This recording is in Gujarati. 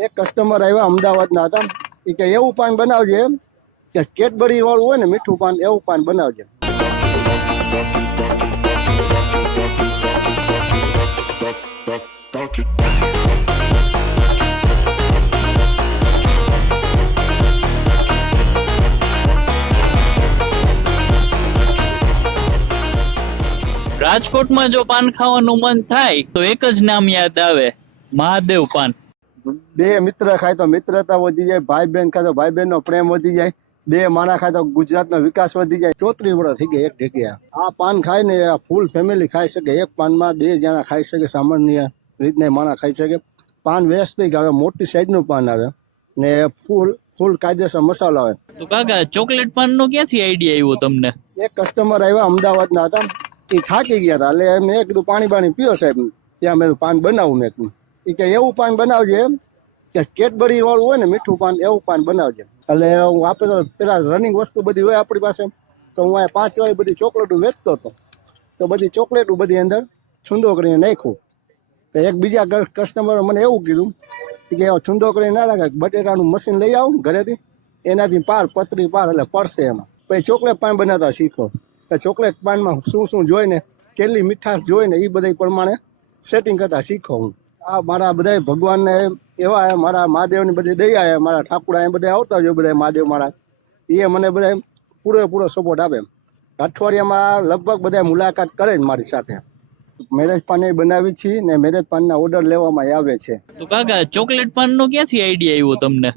એક કસ્ટમર આવ્યા અમદાવાદના હતા. એ કે, એવું પાન બનાવજે એમ. કે કેટબરી વાળું હોય ને, મીઠું પાન, એવું પાન બનાવજે. રાજકોટમાં જો પાન ખાવાનું મન થાય, તો એક જ નામ યાદ આવે, મહાદેવ પાન. બે મિત્ર ખાય તો મિત્રતા વધી જાય ભાઈ બહેન ખાય તો ભાઈ બહેન નો પ્રેમ વધી જાય બે માણા ખાય તો ગુજરાતનો વિકાસ વધી જાય. ચોત્રી વર્ષ થઈ ગયા એક જગ્યા આ પાન ખાય ને ફૂલ ફેમિલી ખાઈ શકે એક પાનમાં બે જણા ખાઈ શકે સામાન્ય રીતના માણા ખાઈ શકે. પાન વેસ્ટ થઈ આવે મોટી સાઈઝનું પાન આવે ને ફૂલ ફૂલ કાયદેસર મસાલો આવે. તો કાકા ચોકલેટ પાન નો ક્યાંથી આઈડિયા આવ્યો તમને? એક કસ્ટમર આવ્યા અમદાવાદના હતા એ થાકી ગયા હતા. એટલે મેં કીધું પાણી બાણી પીઓ સાહેબ ત્યાં મેં પાન બનાવું મેં કીધું એ કે એવું પાન બનાવજે એમ, કે કેટબરી વાળું હોય ને, મીઠું પાન, એવું પાન બનાવજે. એટલે હું આપણે તો પેલા રનિંગ વસ્તુ બધી હોય આપણી પાસે તો હું અહીંયા પાંચ વાગે બધી ચોકલેટો વેચતો હતો. તો બધી ચોકલેટો બધી અંદર છૂંદો કરીને નાખ્યું. તો એક બીજા કસ્ટમરે મને એવું કીધું કે છૂંદો કરીને ના રાખે બટેટાનું મશીન લઈ આવું ઘરેથી. એનાથી પાર પતરી પાર એટલે પડશે એમાં. પછી ચોકલેટ પાન બનાવતા શીખો. તો ચોકલેટ પાનમાં શું શું જોઈને, કેટલી મીઠાશ જોઈને એ બધા પ્રમાણે સેટિંગ કરતા શીખો હું. આ મારા બધા ભગવાનને એવા મારા મહાદેવની બધી દયા એ મારા ઠાકુરા એ બધા આવતા હોય બધા મહાદેવ મારા. એ મને બધા પૂરેપૂરો સપોર્ટ આપે અઠવાડિયામાં લગભગ બધા મુલાકાત કરે જ મારી સાથે. મેરેજ પાન બનાવી છીએ ને મેરેજ પાનના ઓર્ડર લેવામાં આવે છે. તો કાકા, ચોકલેટ પાન નો ક્યાંથી આઈડિયા આવ્યો તમને?